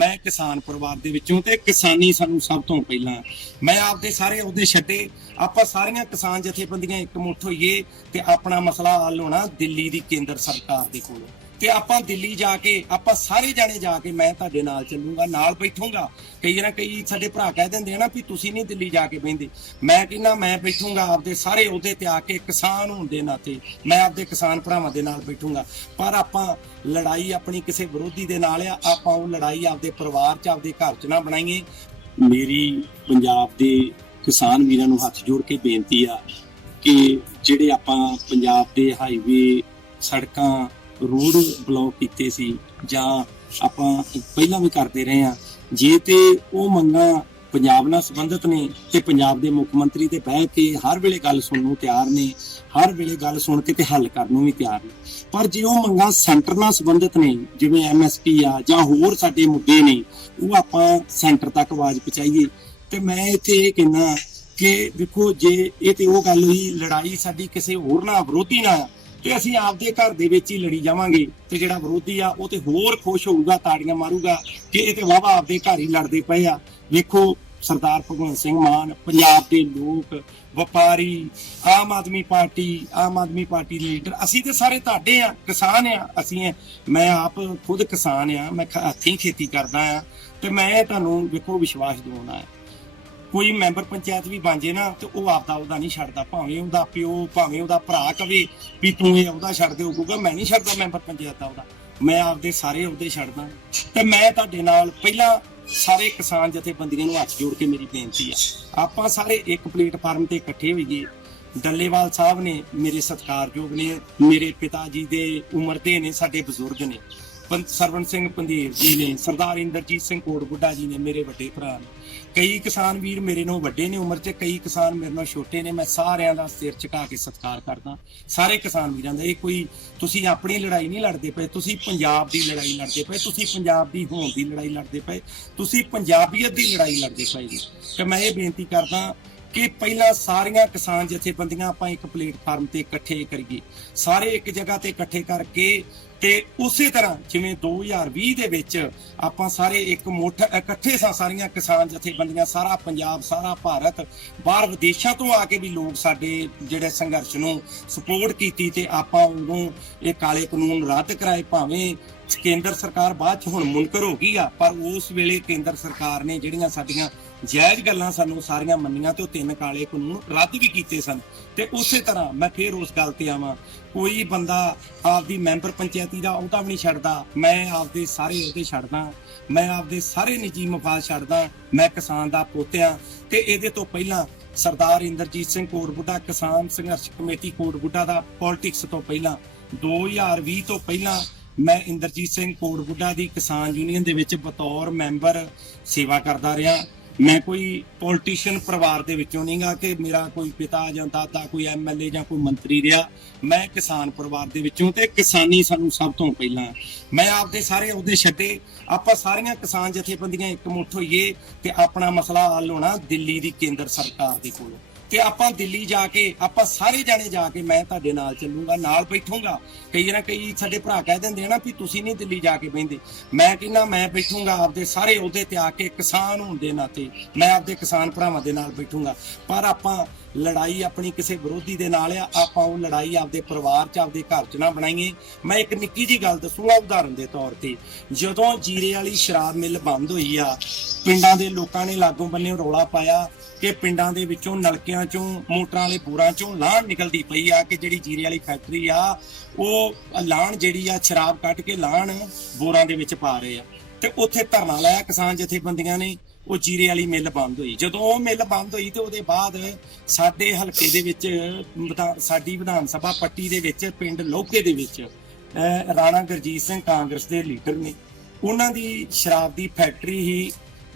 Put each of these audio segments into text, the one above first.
ਮੈਂ ਕਿਸਾਨ ਪਰਿਵਾਰ ਦੇ ਵਿੱਚੋਂ ਤੇ ਕਿਸਾਨੀ ਸਾਨੂੰ ਸਭ ਤੋਂ ਪਹਿਲਾਂ ਮੈਂ ਆਪਦੇ ਸਾਰੇ ਉਹਦੇ ਛੱਡੇ ਆਪਾਂ ਸਾਰੀਆਂ ਕਿਸਾਨ ਜਥੇਬੰਦੀਆਂ ਇੱਕ ਮੁੱਠ ਹੋਈਏ ਤੇ ਆਪਣਾ ਮਸਲਾ ਹੱਲ ਹੋਣਾ ਦਿੱਲੀ ਦੀ ਕੇਂਦਰ ਸਰਕਾਰ ਦੇ ਕੋਲ ਕਿ ਆਪਾਂ ਦਿੱਲੀ ਜਾ ਕੇ ਆਪਾਂ ਸਾਰੇ ਜਾਣੇ ਜਾ ਕੇ ਮੈਂ ਤੁਹਾਡੇ ਨਾਲ ਚੱਲੂਗਾ ਨਾਲ ਬੈਠੂਗਾ ਕਈ ਨਾ ਕਈ ਸਾਡੇ ਭਰਾ ਕਹਿ ਦਿੰਦੇ ਆ ਨਾ ਵੀ ਤੁਸੀਂ ਨਹੀਂ ਦਿੱਲੀ ਜਾ ਕੇ ਬੈਂਦੇ ਮੈਂ ਕਹਿੰਦਾ ਮੈਂ ਬੈਠੂਗਾ ਆਪਦੇ ਸਾਰੇ ਉਹਦੇ ਤੇ ਆ ਕੇ ਕਿਸਾਨ ਹੁੰਦੇ ਨਾ ਨਾਤੇ ਮੈਂ ਆਪਦੇ ਕਿਸਾਨ ਭਰਾਵਾਂ ਦੇ ਨਾਲ ਬੈਠੂਗਾ ਪਰ ਆਪਾਂ ਲੜਾਈ ਆਪਣੀ ਕਿਸੇ ਵਿਰੋਧੀ ਦੇ ਨਾਲ ਆ ਆਪਾਂ ਉਹ ਲੜਾਈ ਆਪਦੇ ਪਰਿਵਾਰ 'ਚ ਆਪਦੇ ਘਰ 'ਚ ਨਾ ਬਣਾਈਏ ਮੇਰੀ ਪੰਜਾਬ ਦੇ ਕਿਸਾਨ ਵੀਰਾਂ ਨੂੰ ਹੱਥ ਜੋੜ ਕੇ ਬੇਨਤੀ ਆ ਕਿ ਜਿਹੜੇ ਆਪਾਂ ਪੰਜਾਬ ਦੇ ਹਾਈਵੇ ਸੜਕਾਂ ਰੂੜ ਬਲੌਕ ਕੀਤੇ ਸੀ ਜਾਂ ਆਪਾਂ ਪਹਿਲਾਂ ਵੀ ਕਰਦੇ ਰਹੇ ਆ ਜੇ ਤੇ ਉਹ ਮੰਗਾ ਪੰਜਾਬ ਨਾਲ ਸੰਬੰਧਿਤ ਨੇ ਤੇ ਪੰਜਾਬ ਦੇ ਮੁੱਖ ਮੰਤਰੀ ਤੇ ਬਹਿ ਕੇ ਹਰ ਵੇਲੇ ਗੱਲ ਸੁਣਨ ਨੂੰ ਤਿਆਰ ਨੇ ਹਰ ਵੇਲੇ ਗੱਲ ਸੁਣ ਕੇ ਤੇ ਹੱਲ ਕਰਨ ਨੂੰ ਵੀ ਤਿਆਰ ਨੇ ਪਰ ਜੇ ਉਹ ਮੰਗਾ ਸੈਂਟਰ ਨਾਲ ਸੰਬੰਧਿਤ ਨੇ ਜਿਵੇਂ ਐਮਐਸਪੀ ਆ ਜਾਂ ਹੋਰ ਸਾਡੇ ਮੁੱਦੇ ਨੇ ਉਹ ਆਪਾਂ ਸੈਂਟਰ ਤੱਕ ਆਵਾਜ਼ ਪਹੁੰਚਾਈਏ ਤੇ ਮੈਂ ਇੱਥੇ ਇਹ ਕਹਿਣਾ ਕਿ ਵੇਖੋ ਜੇ ਇਹ ਤੇ ਉਹ ਗੱਲ ਹੀ ਲੜਾਈ ਸਾਡੀ ਕਿਸੇ ਹੋਰ ਨਾਲ ਵਿਰੋਧੀ ਨਾਲ ਕਿ ਅਸੀਂ ਆਪਦੇ ਘਰ ਦੇ ਵਿੱਚ ਹੀ ਲੜੀ ਜਾਵਾਂਗੇ ਤੇ ਜਿਹੜਾ ਵਿਰੋਧੀ ਆ ਉਹ ਤੇ ਹੋਰ ਖੁਸ਼ ਹੋਊਗਾ ਤਾੜੀਆਂ ਮਾਰੂਗਾ ਕਿ ਇਹ ਤੇ ਵਾਵਾ ਆਪਦੇ ਘਰ ਹੀ ਲੜਦੇ ਪਏ ਆ ਵੇਖੋ ਸਰਦਾਰ ਭਗਵੰਤ ਸਿੰਘ ਮਾਨ ਪੰਜਾਬ ਦੇ ਲੋਕ ਵਪਾਰੀ ਆਮ ਆਦਮੀ ਪਾਰਟੀ ਆਮ ਆਦਮੀ ਪਾਰਟੀ ਦੇ ਲੀਡਰ ਅਸੀਂ ਤੇ ਸਾਰੇ ਤੁਹਾਡੇ ਆ ਕਿਸਾਨ ਆ ਅਸੀਂ ਮੈਂ ਆਪ ਖੁਦ ਕਿਸਾਨ ਆ ਮੈਂ ਹੱਥੀਂ ਖੇਤੀ ਕਰਦਾ ਆ ਤੇ ਮੈਂ ਤੁਹਾਨੂੰ ਵੇਖੋ ਵਿਸ਼ਵਾਸ ਦਿਵਾਉਣਾ ਹੈ ਕੋਈ ਮੈਂਬਰ ਪੰਚਾਇਤ ਵੀ ਜੇ ਨਾ ਤੇ ਉਹ ਆਪਦਾ ਉਹਦਾ ਨਹੀਂ ਛੱਡਦਾ ਭਾਵੇਂ ਉਹਦਾ ਪਿਓ ਭਾਵੇਂ ਉਹਦਾ ਭਰਾ ਕਵੇ ਵੀ ਤੂੰ ਇਹ ਉਹਦਾ ਛੱਡ ਦੇ ਉਹ ਮੈਂ ਨਹੀਂ ਛੱਡਦਾ ਮੈਂਬਰ ਪੰਚਾਇਤ ਦਾ ਉਹਦਾ ਮੈਂ ਆਪਦੇ ਸਾਰੇ ਉਹਦੇ ਛੱਡਦਾ ਤੇ ਮੈਂ ਤੁਹਾਡੇ ਨਾਲ ਪਹਿਲਾਂ ਸਾਰੇ ਕਿਸਾਨ ਜਥੇਬੰਦੀਆਂ ਨੂੰ ਹੱਥ ਜੋੜ ਕੇ ਮੇਰੀ ਬੇਨਤੀ ਆ ਆਪਾਂ ਸਾਰੇ ਇੱਕ ਪਲੇਟਫਾਰਮ ਤੇ ਇਕੱਠੇ ਹੋਈਏ ਡੱਲੇਵਾਲ ਸਾਹਿਬ ਨੇ ਮੇਰੇ ਸਤਿਕਾਰਯੋਗ ਨੇ ਮੇਰੇ ਪਿਤਾ ਜੀ ਦੇ ਉਮਰ ਦੇ ਨੇ ਸਾਡੇ ਬਜ਼ੁਰਗ ਨੇ ਸਰਵਨ ਸਿੰਘ ਪੰਧੀਰ ਜੀ ਨੇ ਸਰਦਾਰ ਇੰਦਰਜੀਤ ਸਿੰਘ ਬੁੱਢਾ ਜੀ ਨੇ ਮੇਰੇ ਵੱਡੇ ਭਰਾ ਨੇ ਕਈ ਕਿਸਾਨ ਵੀਰ ਮੇਰੇ ਨਾਲੋਂ ਵੱਡੇ ਨੇ ਉਮਰ 'ਚ ਕਈ ਕਿਸਾਨ ਮੇਰੇ ਨਾਲੋਂ ਛੋਟੇ ਨੇ ਮੈਂ ਸਾਰਿਆਂ ਦਾ ਸਿਰ ਝੁਕਾ ਕੇ ਸਤਿਕਾਰ ਕਰਦਾ ਸਾਰੇ ਕਿਸਾਨ ਵੀਰਾਂ ਦਾ ਇਹ ਕੋਈ ਤੁਸੀਂ ਆਪਣੀ ਲੜਾਈ ਨਹੀਂ ਲੜਦੇ ਪਏ ਤੁਸੀਂ ਪੰਜਾਬ ਦੀ ਲੜਾਈ ਲੜਦੇ ਪਏ ਤੁਸੀਂ ਪੰਜਾਬ ਦੀ ਹੋਂਦ ਦੀ ਲੜਾਈ ਲੜਦੇ ਪਏ ਤੁਸੀਂ ਪੰਜਾਬੀਅਤ ਦੀ ਲੜਾਈ ਲੜਦੇ ਪਏ ਜੀ ਕਿ ਮੈਂ ਇਹ ਬੇਨਤੀ ਕਰਦਾ ਕਿ ਪਹਿਲਾਂ ਸਾਰੀਆਂ ਕਿਸਾਨ ਜਥੇਬੰਦੀਆਂ ਆਪਾਂ ਇੱਕ ਪਲੇਟਫਾਰਮ ਤੇ ਇਕੱਠੇ ਕਰੀਏ ਸਾਰੇ ਇੱਕ ਜਗ੍ਹਾ ਤੇ ਇਕੱਠੇ ਕਰਕੇ ਤੇ ਉਸੇ ਤਰ੍ਹਾਂ ਜਿਵੇਂ 2020 ਦੇ ਵਿੱਚ ਆਪਾਂ ਸਾਰੇ ਇੱਕ ਮੁੱਠ ਇਕੱਠੇ ਸਾਂ ਸਾਰੀਆਂ ਕਿਸਾਨ ਜਥੇਬੰਦੀਆਂ ਸਾਰਾ ਪੰਜਾਬ ਸਾਰਾ ਭਾਰਤ ਬਾਹਰ ਵਿਦੇਸ਼ਾਂ ਤੋਂ ਆ ਕੇ ਵੀ ਲੋਕ ਸਾਡੇ ਜਿਹੜੇ ਸੰਘਰਸ਼ ਨੂੰ ਸਪੋਰਟ ਕੀਤੀ ਤੇ ਆਪਾਂ ਉਹਨੂੰ ਇਹ ਕਾਲੇ ਕਾਨੂੰਨ ਰੱਦ ਕਰਾਏ ਭਾਵੇਂ ਕੇਂਦਰ ਸਰਕਾਰ ਬਾਅਦ ਚ ਹੁਣ ਮੁਨਕਰ ਹੋ ਗਈ ਆ ਪਰ ਉਸ ਵੇਲੇ ਕੇਂਦਰ ਸਰਕਾਰ ਨੇ ਜਿਹੜੀਆਂ ਸਾਡੀਆਂ ਜਾਇਜ਼ ਗੱਲਾਂ ਸਾਨੂੰ ਸਾਰੀਆਂ ਮੰਨੀਆਂ ਤੇ ਉਹ ਤਿੰਨ ਕਾਲੇ ਕਾਨੂੰਨ ਰੱਦ ਵੀ ਕੀਤੇ ਸਨ ਤੇ ਉਸੇ ਤਰ੍ਹਾਂ ਮੈਂ ਫੇਰ ਉਸ ਗੱਲ ਤੇ ਆਵਾਂ ਕੋਈ ਬੰਦਾ ਆਪਦੀ ਮੈਂਬਰ ਪੰਚਾਇਤੀ ਦਾ ਉਹਦਾ ਵੀ ਨਹੀਂ ਛੱਡਦਾ ਮੈਂ ਆਪਦੇ ਸਾਰੇ ਅਹੁਦੇ ਛੱਡਦਾ ਮੈਂ ਆਪਦੇ ਸਾਰੇ ਨਿੱਜੀ ਮਫਾਦ ਛੱਡਦਾ ਮੈਂ ਕਿਸਾਨ ਦਾ ਪੋਤਿਆ ਤੇ ਇਹਦੇ ਤੋਂ ਪਹਿਲਾਂ ਸਰਦਾਰ ਇੰਦਰਜੀਤ ਸਿੰਘ ਕੋਟਬੁੱਢਾ ਕਿਸਾਨ ਸੰਘਰਸ਼ ਕਮੇਟੀ ਕੋਟਬੁੱਢਾ ਦਾ ਪੋਲਿਟਿਕਸ ਤੋਂ ਪਹਿਲਾਂ 2020 ਤੋਂ ਪਹਿਲਾਂ ਮੈਂ ਇੰਦਰਜੀਤ ਸਿੰਘ ਕੋਟਬੁੱਢਾ ਦੀ ਕਿਸਾਨ ਯੂਨੀਅਨ ਦੇ ਵਿੱਚ ਬਤੌਰ ਮੈਂਬਰ ਸੇਵਾ ਕਰਦਾ ਰਿਹਾ ਮੈਂ ਕੋਈ ਪੋਲਿਟੀਸ਼ੀਅਨ ਪਰਿਵਾਰ ਦੇ ਵਿੱਚੋਂ ਨਹੀਂਗਾ ਕਿ ਮੇਰਾ ਕੋਈ ਪਿਤਾ ਜਾਂ ਦਾਦਾ ਕੋਈ ਐਮਐਲਏ ਜਾਂ ਕੋਈ ਮੰਤਰੀ ਰਿਹਾ ਮੈਂ ਕਿਸਾਨ ਪਰਿਵਾਰ ਦੇ ਵਿੱਚੋਂ ਤੇ ਕਿਸਾਨੀ ਸਾਨੂੰ ਸਭ ਤੋਂ ਪਹਿਲਾਂ ਮੈਂ ਆਪਦੇ ਸਾਰੇ ਉਹਦੇ ਛੱਡੇ ਆਪਾਂ ਸਾਰੀਆਂ ਕਿਸਾਨ ਜਥੇਬੰਦੀਆਂ ਇੱਕ ਮੁੱਠ ਹੋਈਏ ਤੇ ਆਪਣਾ ਮਸਲਾ ਹੱਲ ਹੋਣਾ ਦਿੱਲੀ ਦੀ ਕੇਂਦਰ ਸਰਕਾਰ ਦੇ ਕੋਲੋਂ ਕਿ ਆਪਾਂ ਦਿੱਲੀ ਜਾ ਕੇ ਆਪਾਂ ਸਾਰੇ ਜਾਣੇ ਜਾ ਕੇ ਮੈਂ ਤੁਹਾਡੇ ਨਾਲ ਚੱਲੂਗਾ ਨਾਲ ਬੈਠੂਗਾ ਕਈ ਨਾ ਕਈ ਸਾਡੇ ਭਰਾ ਕਹਿ ਦਿੰਦੇ ਨਾ ਵੀ ਤੁਸੀਂ ਨਹੀਂ ਦਿੱਲੀ ਜਾ ਕੇ ਬੈਂਦੇ ਮੈਂ ਕਹਿੰਦਾ ਮੈਂ ਬੈਠੂਗਾ ਆਪਦੇ ਸਾਰੇ ਉਹਦੇ ਤੇ ਆ ਕੇ ਕਿਸਾਨ ਹੁੰਦੇ ਨਾਤੇ ਮੈਂ ਆਪਦੇ ਕਿਸਾਨ ਭਰਾਵਾਂ ਦੇ ਨਾਲ ਬੈਠੂਗਾ ਪਰ ਆਪਾਂ ਲੜਾਈ ਆਪਣੀ ਕਿਸੇ ਵਿਰੋਧੀ ਦੇ ਨਾਲ ਆ ਆਪਾਂ ਉਹ ਲੜਾਈ ਆਪਦੇ ਪਰਿਵਾਰ 'ਚ ਆਪਦੇ ਘਰ 'ਚ ਨਾ ਬਣਾਈਏ ਮੈਂ ਇੱਕ ਨਿੱਕੀ ਜੀ ਗੱਲ ਦੱਸੂਗਾ ਉਦਾਹਰਨ ਦੇ ਤੌਰ ਤੇ ਜਦੋਂ ਜੀਰੇ ਵਾਲੀ ਸ਼ਰਾਬ ਮਿਲ ਬੰਦ ਹੋਈ ਆ ਪਿੰਡਾਂ ਦੇ ਲੋਕਾਂ ਨੇ ਲਾਗੋਂ ਬੰਨੇ ਰੋਲਾ ਪਾਇਆ ਕਿ ਪਿੰਡਾਂ ਦੇ ਵਿੱਚੋਂ ਨਲਕਿਆਂ ਚੋਂ ਮੋਟਰਾਂ ਵਾਲੇ ਬੂਰਾਂ ਚੋਂ ਲਾਹ ਨਿਕਲਦੀ ਪਈ ਆ ਕਿ ਜਿਹੜੀ ਜੀਰੇ ਵਾਲੀ ਫੈਕਟਰੀ ਆ ਉਹ ਲਾਹਣ ਜਿਹੜੀ ਆ ਸ਼ਰਾਬ ਕੱਢ ਕੇ ਲਾਹਣ ਬੋਰਾਂ ਦੇ ਵਿੱਚ ਪਾ ਰਹੇ ਆ ਤੇ ਉੱਥੇ ਧਰਨਾ ਲਾਇਆ ਕਿਸਾਨ ਜਥੇਬੰਦੀਆਂ ਨੇ ਉਹ ਜੀਰੇ ਵਾਲੀ ਮਿੱਲ ਬੰਦ ਹੋਈ ਜਦੋਂ ਉਹ ਮਿੱਲ ਬੰਦ ਹੋਈ ਤੇ ਉਹਦੇ ਬਾਅਦ ਸਾਡੇ ਹਲਕੇ ਦੇ ਵਿੱਚ ਸਾਡੀ ਵਿਧਾਨ ਸਭਾ ਪੱਟੀ ਦੇ ਵਿੱਚ ਪਿੰਡ ਲੋਕੇ ਦੇ ਵਿੱਚ ਰਾਣਾ ਗਰਜੀਤ ਸਿੰਘ ਕਾਂਗਰਸ ਦੇ ਲੀਡਰ ਨੇ ਉਹਨਾਂ ਦੀ ਸ਼ਰਾਬ ਦੀ ਫੈਕਟਰੀ ਹੀ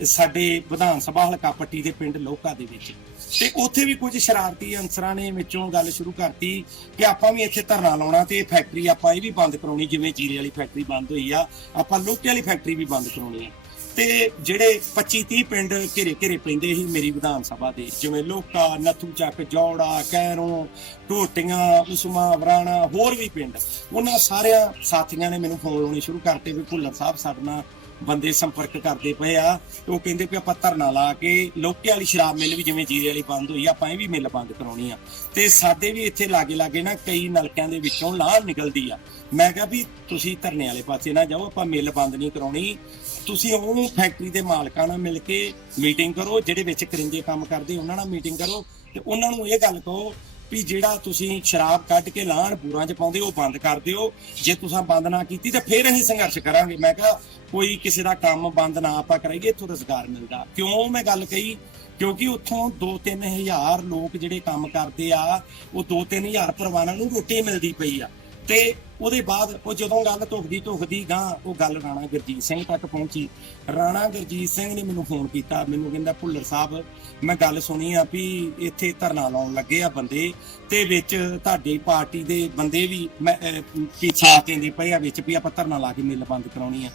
ਸਾਡੇ ਵਿਧਾਨ ਸਭਾ ਹਲਕਾ ਪੱਟੀ ਦੇ ਪਿੰਡ ਲੋਕਾ ਦੇ ਵਿੱਚ ਤੇ ਉੱਥੇ ਵੀ ਕੁਝ ਸ਼ਰਾਰਤੀ ਅੰਸਰਾਂ ਨੇ ਵਿੱਚੋਂ ਗੱਲ ਸ਼ੁਰੂ ਕਰਤੀ ਕਿ ਆਪਾਂ ਵੀ ਇੱਥੇ ਧਰਨਾ ਲਾਉਣਾ ਤੇ ਇਹ ਫੈਕਟਰੀ ਆਪਾਂ ਇਹ ਵੀ ਬੰਦ ਕਰਾਉਣੀ ਜਿਵੇਂ ਜੀਰੇ ਵਾਲੀ ਫੈਕਟਰੀ ਬੰਦ ਹੋਈ ਆ ਆਪਾਂ ਲੋਕੇ ਵਾਲੀ ਫੈਕਟਰੀ ਵੀ ਬੰਦ ਕਰਾਉਣੀ ਆ ਤੇ ਜਿਹੜੇ 25 30 ਪਿੰਡ ਘੇਰੇ ਘੇਰੇ ਪੈਂਦੇ ਸੀ ਮੇਰੀ ਵਿਧਾਨ ਸਭਾ ਦੇ ਜਿਵੇਂ ਲੋਕਾ ਨਥੂ ਚੱਕ ਜੌੜਾ ਕੈਰੋਂ ਟੋਟੀਆਂ ਉਸਮਾ ਵਰਾਣਾ ਹੋਰ ਵੀ ਪਿੰਡ ਉਹਨਾਂ ਸਾਰਿਆਂ ਸਾਥੀਆਂ ਨੇ ਮੈਨੂੰ ਫੋਨ ਲਾਉਣੇ ਸ਼ੁਰੂ ਕਰਤੇ ਵੀ ਭੁੱਲਰ ਸਾਹਿਬ ਸਾਡਾ ਬੰਦੇ ਸੰਪਰਕ ਕਰਦੇ ਪਏ ਆ ਉਹ ਕਹਿੰਦੇ ਵੀ ਆਪਾਂ ਧਰਨਾ ਲਾ ਕੇ ਲੋਕੇ ਵਾਲੀ ਸ਼ਰਾਬ ਮਿਲ ਵੀ ਜਿਵੇਂ ਜੀਰੇ ਵਾਲੀ ਬੰਦ ਹੋਈ ਆਪਾਂ ਇਹ ਵੀ ਮਿਲ ਬੰਦ ਕਰਾਉਣੀ ਆ ਤੇ ਸਾਡੇ ਵੀ ਇੱਥੇ ਲਾਗੇ ਲਾਗੇ ਨਾ ਕਈ ਨਲਕਿਆਂ ਦੇ ਵਿੱਚੋਂ ਲਾਹ ਨਿਕਲਦੀ ਆ ਮੈਂ ਕਿਹਾ ਵੀ ਤੁਸੀਂ ਧਰਨੇ ਵਾਲੇ ਪਾਸੇ ਨਾ ਜਾਓ ਆਪਾਂ ਮਿਲ ਬੰਦ ਨਹੀਂ ਕਰਾਉਣੀ ਤੁਸੀਂ ਉਹ ਫੈਕਟਰੀ ਦੇ ਮਾਲਕਾਂ ਨਾਲ ਮਿਲ ਕੇ ਮੀਟਿੰਗ ਕਰੋ ਜਿਹੜੇ ਵਿੱਚ ਕਰਿੰਦੇ ਕੰਮ ਕਰਦੇ ਉਹਨਾਂ ਨਾਲ ਮੀਟਿੰਗ ਕਰੋ ਤੇ ਉਹਨਾਂ ਨੂੰ ਇਹ ਗੱਲ ਕਹੋ ਵੀ ਜਿਹੜਾ ਤੁਸੀਂ ਸ਼ਰਾਬ ਕੱਢ ਕੇ ਲਾਣ ਬੂਰਾਂ 'ਚ ਪਾਉਂਦੇ ਉਹ ਬੰਦ ਕਰ ਦਿਓ ਜੇ ਤੁਸੀਂ ਬੰਦ ਨਾ ਕੀਤੀ ਤਾਂ ਫਿਰ ਅਸੀਂ ਸੰਘਰਸ਼ ਕਰਾਂਗੇ ਮੈਂ ਕਿਹਾ ਕੋਈ ਕਿਸੇ ਦਾ ਕੰਮ ਬੰਦ ਨਾ ਆਪਾਂ ਕਰਾਈਏ ਇੱਥੋਂ ਰੋਜ਼ਗਾਰ ਮਿਲਦਾ ਕਿਉਂ ਮੈਂ ਗੱਲ ਕਹੀ ਕਿਉਂਕਿ ਉੱਥੋਂ 2-3000 ਲੋਕ ਜਿਹੜੇ ਕੰਮ ਕਰਦੇ ਆ ਉਹ 2-3000 ਪਰਿਵਾਰਾਂ ਨੂੰ ਰੋਟੀ ਮਿਲਦੀ ਪਈ ਆ ਤੇ ਉਹਦੇ ਬਾਅਦ ਉਹ ਜਦੋਂ ਗੱਲ ਧੁਖਦੀ ਧੁਖਦੀ ਗਾਂ ਉਹ ਗੱਲ ਰਾਣਾ ਗੁਰਜੀਤ ਸਿੰਘ ਤੱਕ ਪਹੁੰਚੀ ਰਾਣਾ ਗੁਰਜੀਤ ਸਿੰਘ ਨੇ ਮੈਨੂੰ ਫੋਨ ਕੀਤਾ ਮੈਨੂੰ ਕਹਿੰਦਾ ਭੁੱਲਰ ਸਾਹਿਬ ਮੈਂ ਗੱਲ ਸੁਣੀ ਆ ਵੀ ਇੱਥੇ ਧਰਨਾ ਲਾਉਣ ਲੱਗੇ ਆ ਬੰਦੇ ਤੇ ਵਿੱਚ ਤੁਹਾਡੀ ਪਾਰਟੀ ਦੇ ਬੰਦੇ ਵੀ ਮੈਂ ਪਿੱਛਾ ਕਹਿੰਦੇ ਪਏ ਆ ਵਿੱਚ ਵੀ ਆਪਾਂ ਧਰਨਾ ਲਾ ਕੇ ਮਿਲ ਬੰਦ ਕਰਾਉਣੀ ਆ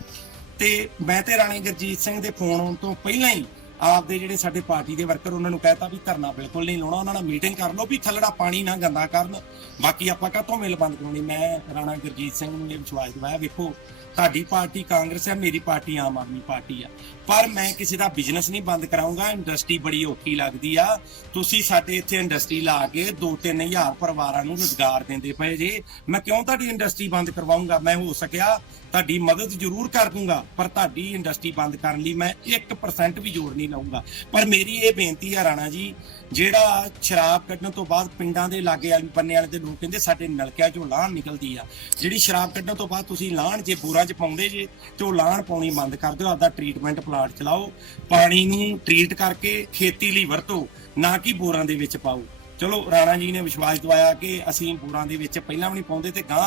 ਤੇ ਮੈਂ ਤੇ ਰਾਣੀ ਗੁਰਜੀਤ ਸਿੰਘ ਦੇ ਫੋਨ ਆਉਣ ਤੋਂ ਪਹਿਲਾਂ ਹੀ ਆਪਦੇ ਜਿਹੜੇ ਸਾਡੇ ਪਾਰਟੀ ਦੇ ਵਰਕਰ ਉਹਨਾਂ ਨੂੰ ਕਹਿਤਾ ਵੀ ਧਰਨਾ ਬਿਲਕੁਲ ਨਹੀਂ ਲਾਉਣਾ ਉਹਨਾਂ ਨਾਲ ਮੀਟਿੰਗ ਕਰ ਲਓ ਵੀ ਥੱਲੜਾ ਪਾਣੀ ਨਾ ਗੰਦਾ ਕਰਨ ਬਾਕੀ ਆਪਾਂ ਕਾਹਤੋਂ ਮਿਲ ਬੰਦ ਕਰਾਉਣੀ ਮੈਂ ਰਾਣਾ ਗੁਰਜੀਤ ਸਿੰਘ ਨੂੰ ਇਹ ਵਿਸ਼ਵਾਸ ਦਿਵਾਇਆ ਵੇਖੋ ਤੁਹਾਡੀ ਪਾਰਟੀ ਕਾਂਗਰਸ ਹੈ ਮੇਰੀ ਪਾਰਟੀ ਆਮ ਆਦਮੀ ਪਾਰਟੀ ਆ ਪਰ ਮੈਂ ਕਿਸੇ ਦਾ ਬਿਜ਼ਨਸ ਨਹੀਂ ਬੰਦ ਕਰਾਉਂਗਾ ਇੰਡਸਟਰੀ ਬੜੀ ਔਖੀ ਲੱਗਦੀ ਆ ਤੁਸੀਂ ਸਾਡੇ ਇੱਥੇ ਇੰਡਸਟਰੀ ਲਾ ਕੇ 2-3000 ਪਰਿਵਾਰਾਂ ਨੂੰ ਰੋਜ਼ਗਾਰ ਦਿੰਦੇ ਪਏ ਜੇ ਮੈਂ ਕਿਉਂ ਤੁਹਾਡੀ ਇੰਡਸਟਰੀ ਬੰਦ ਕਰਵਾਉਂਗਾ ਮੈਂ ਹੋ ਸਕਿਆ ਤੁਹਾਡੀ ਮਦਦ ਜ਼ਰੂਰ ਕਰ ਦੂੰਗਾ ਪਰ ਤੁਹਾਡੀ ਇੰਡਸਟਰੀ ਬੰਦ ਕਰਨ ਲਈ ਮੈਂ 1% ਵੀ ਜੋੜ ਨਹੀਂ ਲਾਉਂਗਾ ਪਰ ਮੇਰੀ ਇਹ ਬੇਨਤੀ ਆ ਰਾਣਾ ਜੀ ਜਿਹੜਾ ਸ਼ਰਾਬ ਕੱਢਣ ਤੋਂ ਬਾਅਦ ਪਿੰਡਾਂ ਦੇ ਲਾਗੇ ਵਾਲੇ ਪੰਨੇ ਵਾਲੇ ਦੇ ਲੋਕ ਕਹਿੰਦੇ ਸਾਡੇ ਨਲਕਿਆਂ ਚੋਂ ਲਾਹਣ ਨਿਕਲਦੀ ਆ ਜਿਹੜੀ ਸ਼ਰਾਬ ਕੱਢਣ ਤੋਂ ਬਾਅਦ ਤੁਸੀਂ ਲਾਹਣ ਜੇ ਪੂਰਾ ਲਾਉਣਾ ਚ ਪਾਉਂਦੇ ਜੇ ਤੇ ਉਹ ਲਾਣ ਪਾਉਣੀ ਬੰਦ ਕਰ ਦਿਓ ਆਪਦਾ ਟ੍ਰੀਟਮੈਂਟ ਪਲਾਂਟ ਚਲਾਓ ਪਾਣੀ ਨੂੰ ਟ੍ਰੀਟ ਕਰਕੇ ਖੇਤੀ ਲਈ ਵਰਤੋ ਨਾ ਕਿ ਬੋਰਾਂ ਦੇ ਵਿੱਚ ਪਾਓ ਚਲੋ ਰਾਣਾ ਜੀ ਨੇ ਵਿਸ਼ਵਾਸ ਦਵਾਇਆ ਕਿ ਅਸੀਂ ਬੋਰਾਂ ਦੇ ਵਿੱਚ ਪਹਿਲਾਂ ਵੀ ਨਹੀਂ ਪਾਉਂਦੇ ਤੇ ਗਾਂ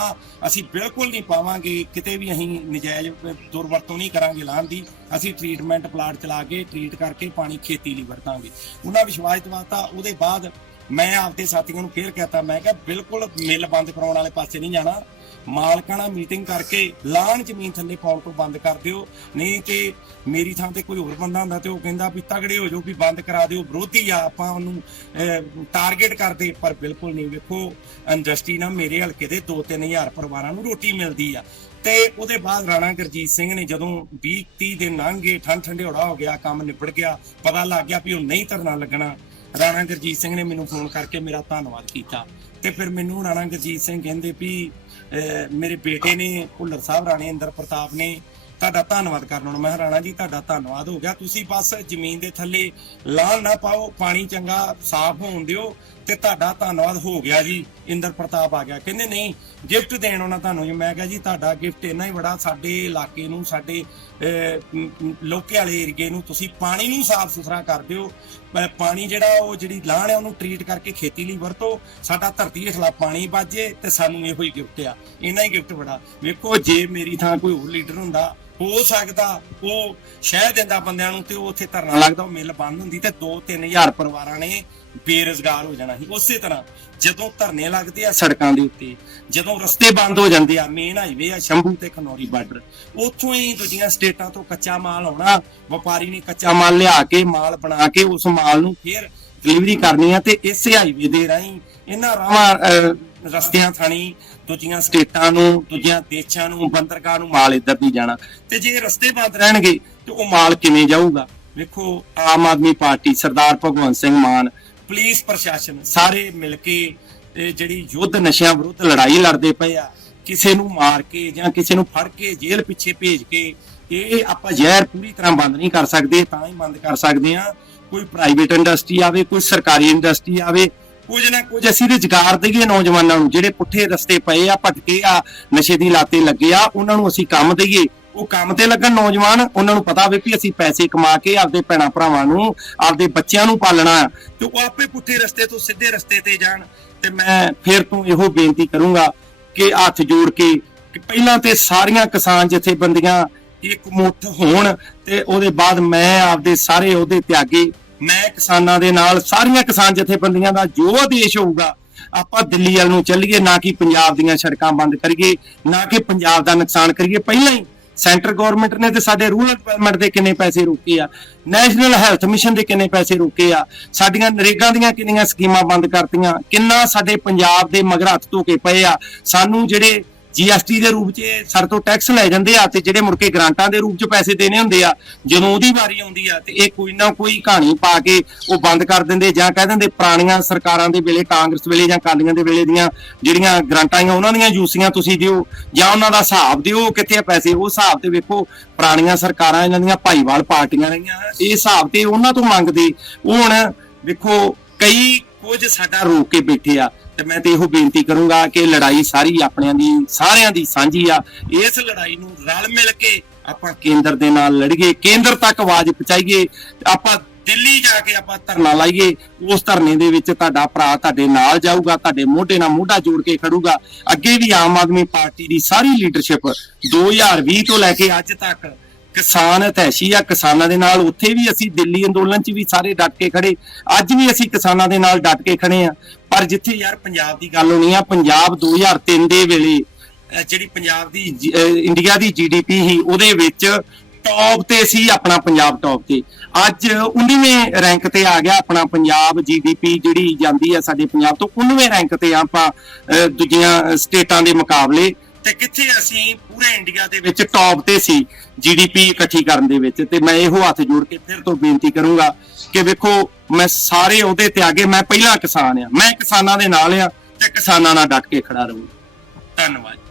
ਅਸੀਂ ਬਿਲਕੁਲ ਨਹੀਂ ਪਾਵਾਂਗੇ ਕਿਤੇ ਵੀ ਅਸੀਂ ਨਜਾਇਜ਼ ਦੁਰਵਰਤੋਂ ਨਹੀਂ ਕਰਾਂਗੇ ਲਾਣ ਦੀ ਅਸੀਂ ਟ੍ਰੀਟਮੈਂਟ ਪਲਾਂਟ ਚਲਾ ਕੇ ਟ੍ਰੀਟ ਕਰਕੇ ਪਾਣੀ ਖੇਤੀ ਲਈ ਵਰਤਾਂਗੇ ਉਹਨਾਂ ਵਿਸ਼ਵਾਸ ਦਵਾਤਾ ਉਹਦੇ ਬਾਅਦ ਮੈਂ ਆਪਦੇ ਸਾਥੀਆਂ ਨੂੰ ਫੇਰ ਕਹਤਾ ਮੈਂ ਕਿਹਾ ਬਿਲਕੁਲ ਮਿਲ ਬੰਦ ਕਰਾਉਣ ਵਾਲੇ ਪਾਸੇ ਨਹੀਂ ਜਾਣਾ ਮਾਲਕਾਂ ਨਾਲ ਮੀਟਿੰਗ ਕਰਕੇ ਲਾਣ ਜ਼ਮੀਨ ਥੱਲੇ ਪਾਉਣ ਤੋਂ ਬੰਦ ਕਰ ਦਿਓ ਨਹੀਂ ਕਿ ਮੇਰੀ ਥਾਂ ਤੇ ਕੋਈ ਹੋਰ ਬੰਦਾ ਹੁੰਦਾ ਤੇ ਉਹ ਕਹਿੰਦਾ ਵੀ ਤਗੜੇ ਹੋ ਜਾਓ ਵੀ ਬੰਦ ਕਰਾ ਦਿਓ ਵਿਰੋਧੀ ਆ ਆਪਾਂ ਉਹਨੂੰ ਟਾਰਗੇਟ ਕਰਦੇ ਪਰ ਬਿਲਕੁਲ ਨਹੀਂ ਵੇਖੋ ਇੰਡਸਟਰੀ ਨਾਲ ਮੇਰੇ ਹਲਕੇ ਦੇ 2-3000 ਪਰਿਵਾਰਾਂ ਨੂੰ ਰੋਟੀ ਮਿਲਦੀ ਆ ਤੇ ਉਹਦੇ ਬਾਅਦ ਰਾਣਾ ਗੁਰਜੀਤ ਸਿੰਘ ਨੇ ਜਦੋਂ 20 30 ਦਿਨ ਲੰਘ ਗਏ ਠੰਡ ਹੋੜਾ ਹੋ ਗਿਆ ਕੰਮ ਨਿਬੜ ਗਿਆ ਪਤਾ ਲੱਗ ਗਿਆ ਵੀ ਉਹ ਨਹੀਂ ਧਰਨਾ ਲੱਗਣਾ ਰਾਣਾ ਗੁਰਜੀਤ ਸਿੰਘ ਨੇ ਮੈਨੂੰ ਫੋਨ ਕਰਕੇ ਮੇਰਾ ਧੰਨਵਾਦ ਕੀਤਾ ਤੇ ਫਿਰ ਮੈਨੂੰ ਰਾਣਾ ਗੁਰਜੀਤ ਸਿੰਘ ਕਹਿੰਦੇ ਵੀ ਮੇਰੇ ਬੇਟੇ ਨੇ ਭੁੱਲਰ ਸਾਹਿਬ ਰਾਣੇ ਅੰਦਰ ਪ੍ਰਤਾਪ ਨੇ ਤੁਹਾਡਾ ਧੰਨਵਾਦ ਕਰਨ ਨੂੰ ਮੈਂ ਰਾਣਾ ਜੀ ਤੁਹਾਡਾ ਧੰਨਵਾਦ ਹੋ ਗਿਆ ਤੁਸੀਂ ਬਸ ਜ਼ਮੀਨ ਦੇ ਥੱਲੇ ਲਾਹ ਨਾ ਪਾਓ ਪਾਣੀ ਚੰਗਾ ਸਾਫ਼ ਹੋਣ ਦਿਓ ਤੇ ਤੁਹਾਡਾ ਧੰਨਵਾਦ ਹੋ ਗਿਆ ਜੀ ਇੰਦਰ ਪ੍ਰਤਾਪ ਆ ਗਿਆ ਕਹਿੰਦੇ ਨਹੀਂ ਗਿਫਟ ਦੇਣ ਉਹਨਾਂ ਤੁਹਾਨੂੰ ਜੀ ਮੈਂ ਕਿਹਾ ਜੀ ਤੁਹਾਡਾ ਗਿਫਟ ਇੰਨਾ ਹੀ ਬੜਾ ਸਾਡੇ ਇਲਾਕੇ ਨੂੰ ਸਾਡੇ ਲੋਕੇ ਵਾਲੇ ਏਰੀਏ ਨੂੰ ਤੁਸੀਂ ਪਾਣੀ ਨੂੰ ਸਾਫ਼ ਸੁਥਰਾ ਕਰ ਦਿਓ ਪਾਣੀ ਜਿਹੜਾ ਉਹ ਜਿਹੜੀ ਲਾਣ ਹੈ ਉਹਨੂੰ ਟ੍ਰੀਟ ਕਰਕੇ ਖੇਤੀ ਲਈ ਵਰਤੋ ਸਾਡਾ ਧਰਤੀ ਖਿਲਾਫ ਪਾਣੀ ਬਾਜੇ ਤੇ ਸਾਨੂੰ ਇਹੋ ਹੀ ਗਿਫਟ ਆ ਇੰਨਾ ਹੀ ਗਿਫਟ ਬੜਾ ਵੇਖੋ ਜੇ ਮੇਰੀ ਥਾਂ ਕੋਈ ਹੋਰ ਲੀਡਰ ਹੁੰਦਾ ਹੋ ਸਕਦਾ ਉਹ ਸ਼ਹਿ ਦਿੰਦਾ ਬੰਦਿਆਂ ਨੂੰ ਤੇ ਉਹ ਉੱਥੇ ਧਰਨਾ ਲੱਗਦਾ ਉਹ ਮਿਲ ਬੰਦ ਹੁੰਦੀ ਤੇ 2-3000 ਪਰਿਵਾਰਾਂ ਨੇ ਬੇਰੋਜ਼ਗਾਰ ਹੋ ਜਾਣਾ ਸੀ ਉਸੇ ਤਰ੍ਹਾਂ ਜਦੋਂ ਧਰਨੇ ਲੱਗਦੇ ਆ ਸੜਕਾਂ ਦੇ ਉੱਤੇ ਜਦੋਂ ਰਸਤੇ ਬੰਦ ਹੋ ਜਾਂਦੇ ਆ ਮੇਨ ਹਾਈਵੇ ਆ ਸ਼ੰਭੂ ਤੇ ਖਨੌਰੀ ਬਾਰਡਰ ਉੱਥੋਂ ਹੀ ਦੂਜੀਆਂ ਸਟੇਟਾਂ ਤੋਂ ਕੱਚਾ ਮਾਲ ਆਉਣਾ ਵਪਾਰੀ ਨੇ ਕੱਚਾ ਮਾਲ ਲਿਆ ਕੇ ਮਾਲ ਬਣਾ ਕੇ ਉਸ ਮਾਲ ਨੂੰ ਫੇਰ ਡਿਲੀਵਰੀ ਕਰਨੀ ਆ ਤੇ ਇਸੇ ਹਾਈਵੇ ਦੇ ਰਾਹੀਂ ਇਹਨਾਂ ਰਾਹਾਂ ਰਸਤਿਆਂ ਥਾਣੀ ਦੂਜੀਆਂ ਸਟੇਟਾਂ ਨੂੰ ਦੂਜੀਆਂ ਦੇਸ਼ਾਂ ਨੂੰ ਬੰਦਰਗਾਹ ਨੂੰ ਮਾਲ ਇੱਧਰ ਵੀ ਜਾਣਾ ਤੇ ਜੇ ਰਸਤੇ ਬੰਦ ਰਹਿਣਗੇ ਤੇ ਉਹ ਮਾਲ ਕਿਵੇਂ ਜਾਊਗਾ ਵੇਖੋ ਆਮ ਆਦਮੀ ਪਾਰਟੀ ਸਰਦਾਰ ਭਗਵੰਤ ਸਿੰਘ ਮਾਨ ਪੁਲਿਸ ਪ੍ਰਸ਼ਾਸਨ ਸਾਰੇ ਮਿਲ ਕੇ ਜਿਹੜੀ ਯੁੱਧ ਨਸ਼ਿਆਂ ਵਿਰੁੱਧ ਲੜਾਈ ਲੜਦੇ ਪਏ ਆ ਕਿਸੇ ਨੂੰ ਮਾਰ ਕੇ ਜਾਂ ਕਿਸੇ ਨੂੰ ਫੜ ਕੇ ਜੇਲ੍ਹ ਪਿੱਛੇ ਭੇਜ ਕੇ ਇਹ ਆਪਾਂ ਜ਼ਹਿਰ ਪੂਰੀ ਤਰ੍ਹਾਂ ਬੰਦ ਨਹੀਂ ਕਰ ਸਕਦੇ ਤਾਂ ਹੀ ਬੰਦ ਕਰ ਸਕਦੇ ਆ ਕੋਈ ਪ੍ਰਾਈਵੇਟ ਇੰਡਸਟਰੀ ਆਵੇ ਕੋਈ ਸਰਕਾਰੀ ਇੰਡਸਟਰੀ ਆਵੇ ਕੁਝ ਨਾ ਕੁਝ ਅਸੀਂ ਦੇ ਜਗਾਰ ਦਈਏ ਨੌਜਵਾਨਾਂ ਨੂੰ ਜਿਹੜੇ ਪੁੱਠੇ ਰਸਤੇ ਪਏ ਆ ਭਟਕੇ ਆ ਨਸ਼ੇ ਦੀ ਲਾਤੇ ਲੱਗੇ ਆ ਉਹਨਾਂ ਨੂੰ ਅਸੀਂ ਕੰਮ ਦਈਏ ਉਹ ਕੰਮ ਤੇ ਲੱਗਣ ਨੌਜਵਾਨ ਉਹਨਾਂ ਨੂੰ ਪਤਾ ਵੀ ਕਿ ਅਸੀਂ ਪੈਸੇ ਕਮਾ ਕੇ ਆਪਦੇ ਭੈਣਾ ਭਰਾਵਾਂ ਨੂੰ ਆਪਦੇ ਬੱਚਿਆਂ ਨੂੰ ਪਾਲਣਾ ਤੇ ਉਹ ਆਪੇ ਪੁੱਠੇ ਰਸਤੇ ਤੋਂ ਸਿੱਧੇ ਰਸਤੇ ਤੇ ਜਾਣ ਤੇ ਮੈਂ ਫੇਰ ਤੋਂ ਇਹੋ ਬੇਨਤੀ ਕਰੂੰਗਾ ਕਿ ਹੱਥ ਜੋੜ ਕੇ ਕਿ ਪਹਿਲਾਂ ਤੇ ਸਾਰੀਆਂ ਕਿਸਾਨ ਜਥੇਬੰਦੀਆਂ ਇੱਕ ਮੁੱਠ ਹੋਣ ਤੇ ਉਹਦੇ ਬਾਅਦ ਮੈਂ ਆਪਦੇ ਸਾਰੇ ਉਹਦੇ ਤਿਆਗੀ ਮੈਂ ਕਿਸਾਨਾਂ ਦੇ ਨਾਲ ਸਾਰੀਆਂ ਕਿਸਾਨ ਜਥੇਬੰਦੀਆਂ ਦਾ ਜੋ ਆਦੇਸ਼ ਹੋਊਗਾ ਆਪਾਂ ਦਿੱਲੀ ਵੱਲ ਨੂੰ ਚੱਲੀਏ ਨਾ ਕਿ ਪੰਜਾਬ ਦੀਆਂ ਸੜਕਾਂ ਬੰਦ ਕਰੀਏ ਨਾ ਕਿ ਪੰਜਾਬ ਦਾ ਨੁਕਸਾਨ ਕਰੀਏ ਪਹਿਲਾਂ ਹੀ ਸੈਂਟਰ ਗਵਰਨਮੈਂਟ ਨੇ ਤੇ ਸਾਡੇ ਰੂਰਲ ਡਿਵੈਲਪਮੈਂਟ ਦੇ ਕਿੰਨੇ ਪੈਸੇ ਰੋਕੇ ਆ ਨੈਸ਼ਨਲ ਹੈਲਥ ਮਿਸ਼ਨ ਦੇ ਕਿੰਨੇ ਪੈਸੇ ਰੋਕੇ ਆ ਸਾਡੀਆਂ ਨਰੇਗਾ ਦੀਆਂ ਕਿੰਨੀਆਂ ਸਕੀਮਾਂ ਬੰਦ ਕਰਤੀਆਂ ਕਿੰਨਾ ਸਾਡੇ ਪੰਜਾਬ ਦੇ ਮਗਰ ਹੱਥ ਧੋ ਕੇ ਪਏ ਆ ਸਾਨੂੰ ਜਿਹੜੇ ਜੀਐਸਟੀ ਦੇ ਰੂਪ 'ਚ ਸਰ ਤੋਂ ਟੈਕਸ ਲੈ ਜਾਂਦੇ ਆ ਤੇ ਜਿਹੜੇ ਮੁੜ ਕੇ ਗ੍ਰਾਂਟਾਂ ਦੇ ਰੂਪ 'ਚ ਪੈਸੇ ਦੇਣੇ ਹੁੰਦੇ ਆ ਜਦੋਂ ਉਹਦੀ ਵਾਰੀ ਆਉਂਦੀ ਆ ਤੇ ਇਹ ਕੋਈ ਨਾ ਕੋਈ ਕਹਾਣੀ ਪਾ ਕੇ ਉਹ ਬੰਦ ਕਰ ਦਿੰਦੇ ਜਾਂ ਕਹਿ ਦਿੰਦੇ ਪੁਰਾਣੀਆਂ ਸਰਕਾਰਾਂ ਦੇ ਵੇਲੇ ਕਾਂਗਰਸ ਵੇਲੇ ਜਾਂ ਕਾਲੀਆਂ ਦੇ ਵੇਲੇ ਦੀਆਂ ਜਿਹੜੀਆਂ ਗ੍ਰਾਂਟਾਂ ਆ ਉਹਨਾਂ ਦੀਆਂ ਯੂਸੀਆਂ ਤੁਸੀਂ ਦਿਓ ਜਾਂ ਉਹਨਾਂ ਦਾ ਹਿਸਾਬ ਦਿਓ ਕਿੱਥੇ ਆ ਪੈਸੇ ਉਹ ਹਿਸਾਬ ਤੇ ਵੇਖੋ ਪੁਰਾਣੀਆਂ ਸਰਕਾਰਾਂ ਇਹਨਾਂ ਦੀਆਂ ਭਾਈਵਾਲ ਪਾਰਟੀਆਂ ਰਹੀਆਂ ਇਹ ਹਿਸਾਬ ਤੇ ਉਹਨਾਂ ਤੋਂ ਮੰਗਦੇ ਉਹ ਹੁਣ ਵੇਖੋ ਕਈ ਕੁਝ ਸਾਡਾ ਰੋਕ ਕੇ ਬੈਠੇ ਆ ਤੇ ਮੈਂ ਤੇ ਇਹੋ ਬੇਨਤੀ ਕਰੂੰਗਾ ਕਿ ਲੜਾਈ ਸਾਰੀ ਆਪਣਿਆਂ ਦੀ ਸਾਰਿਆਂ ਦੀ ਸਾਂਝੀ ਆ ਇਸ ਲੜਾਈ ਨੂੰ ਰਲ ਮਿਲ ਕੇ ਆਪਾਂ ਕੇਂਦਰ ਦੇ ਨਾਲ ਲੜੀਏ ਕੇਂਦਰ ਤੱਕ ਆਵਾਜ਼ ਪਹੁੰਚਾਈਏ ਆਪਾਂ ਦਿੱਲੀ ਜਾ ਕੇ ਆਪਾਂ ਧਰਨਾ ਲਾਈਏ ਉਸ ਧਰਨੇ ਦੇ ਵਿੱਚ ਤੁਹਾਡਾ ਭਰਾ ਤੁਹਾਡੇ ਨਾਲ ਜਾਊਗਾ ਤੁਹਾਡੇ ਮੋਢੇ ਨਾਲ ਮੋਢਾ ਜੋੜ ਕੇ ਖੜੂਗਾ ਅੱਗੇ ਵੀ ਆਮ ਆਦਮੀ ਪਾਰਟੀ ਦੀ ਸਾਰੀ ਲੀਡਰਸ਼ਿਪ 2020 ਤੋਂ ਲੈ ਕੇ ਅੱਜ ਤੱਕ ਕਿਸਾਨ ਹਤੈਸ਼ੀ ਆ ਕਿਸਾਨਾਂ ਦੇ ਨਾਲ ਉੱਥੇ ਵੀ ਅਸੀਂ ਦਿੱਲੀ ਅੰਦੋਲਨ 'ਚ ਵੀ ਸਾਰੇ ਡਟ ਕੇ ਖੜੇ ਅੱਜ ਵੀ ਅਸੀਂ ਕਿਸਾਨਾਂ ਦੇ ਨਾਲ ਡਟ ਕੇ ਖੜੇ ਆ ਪਰ ਜਿੱਥੇ ਯਾਰ ਪੰਜਾਬ ਦੀ ਗੱਲ ਹੋਣੀ ਆ ਪੰਜਾਬ 2003 ਦੇ ਵੇਲੇ ਜਿਹੜੀ ਪੰਜਾਬ ਦੀ ਇੰਡੀਆ ਦੀ ਜੀਡੀਪੀ ਸੀ ਉਹਦੇ ਵਿੱਚ ਟੌਪ ਤੇ ਸੀ ਆਪਣਾ ਪੰਜਾਬ ਟੌਪ ਤੇ ਅੱਜ 19ਵੇਂ ਰੈਂਕ ਤੇ ਆ ਗਿਆ ਆਪਣਾ ਪੰਜਾਬ ਜੀਡੀਪੀ ਜਿਹੜੀ ਜਾਂਦੀ ਆ ਸਾਡੇ ਪੰਜਾਬ ਤੋਂ 19ਵੇਂ ਰੈਂਕ ਤੇ ਆਪਾਂ ਦੂਜੀਆਂ ਸਟੇਟਾਂ ਦੇ ਮੁਕਾਬਲੇ ਤੇ ਕਿੱਥੇ ਅਸੀਂ ਪੂਰੇ ਇੰਡੀਆ ਦੇ ਵਿੱਚ ਟੌਪ ਤੇ ਸੀ ਜੀਡੀਪੀ ਇਕੱਠੀ ਕਰਨ ਦੇ ਵਿੱਚ ਤੇ ਮੈਂ ਇਹੋ ਹੱਥ ਜੋੜ ਕੇ ਫਿਰ ਤੋਂ ਬੇਨਤੀ ਕਰੂੰਗਾ ਕਿ ਵੇਖੋ ਮੈਂ ਸਾਰੇ ਉਹਦੇ ਤੇ ਆਗੇ ਮੈਂ ਪਹਿਲਾ ਕਿਸਾਨ ਆ ਮੈਂ ਕਿਸਾਨਾਂ ਦੇ ਨਾਲ ਆ ਤੇ ਕਿਸਾਨਾਂ ਨਾਲ ਡਟ ਕੇ ਖੜਾ ਰਹੂੰ ਧੰਨਵਾਦ